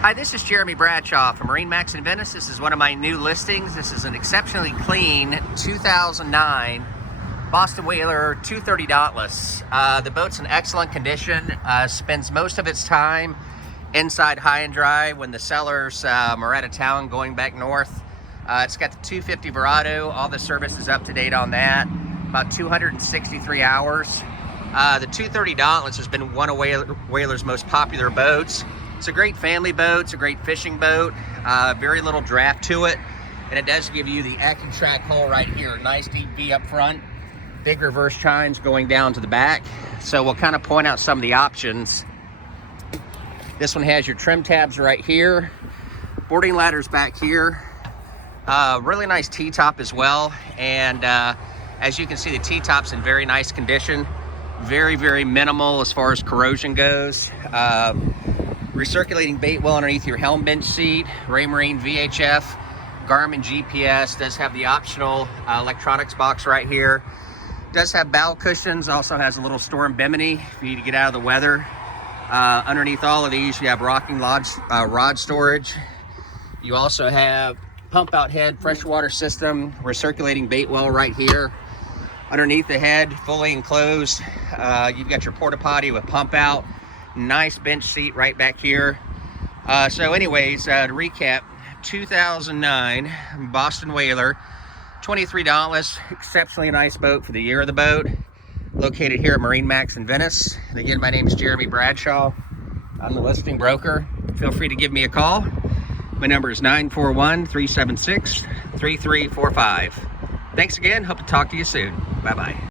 Hi, this is Jeremy Bradshaw from MarineMax in Venice. This is one of my new listings. This is an exceptionally clean 2009 Boston Whaler 230 Dauntless. The boat's in excellent condition. Spends most of its time inside high and dry when the sellers are out of town going back north. It's got the 250 Verado. All the service is up to date on that. About 263 hours. The 230 Dauntless has been one of Whaler's most popular boats. It's a great family boat. It's a great fishing boat. Very little draft to it, and it does give you the AccuTrack hull right here. Nice deep V up front, big reverse chines going down to the back. So we'll kind of point out some of the options. This one has your trim tabs right here, boarding ladders back here. Really nice T-top as well, and as you can see, the T-top's in very nice condition. Very minimal as far as corrosion goes. Recirculating bait well underneath your helm bench seat. Raymarine VHF, Garmin GPS. Does have the optional electronics box right here. Does have bow cushions. Also has a little storm bimini if you need to get out of the weather. Underneath all of these, you have rocking rod storage. You also have pump out head, freshwater system, recirculating bait well right here. Underneath the head, fully enclosed, you've got your porta potty with pump out. Nice bench seat right back here. So anyways, to recap, 2009 Boston Whaler, 23 Dauntless, exceptionally nice boat for the year of the boat. Located here at MarineMax in Venice. And again, my name is Jeremy Bradshaw. I'm the listing broker. Feel free to give me a call. My number is 941-376-3345. Thanks again. Hope to talk to you soon. Bye-bye.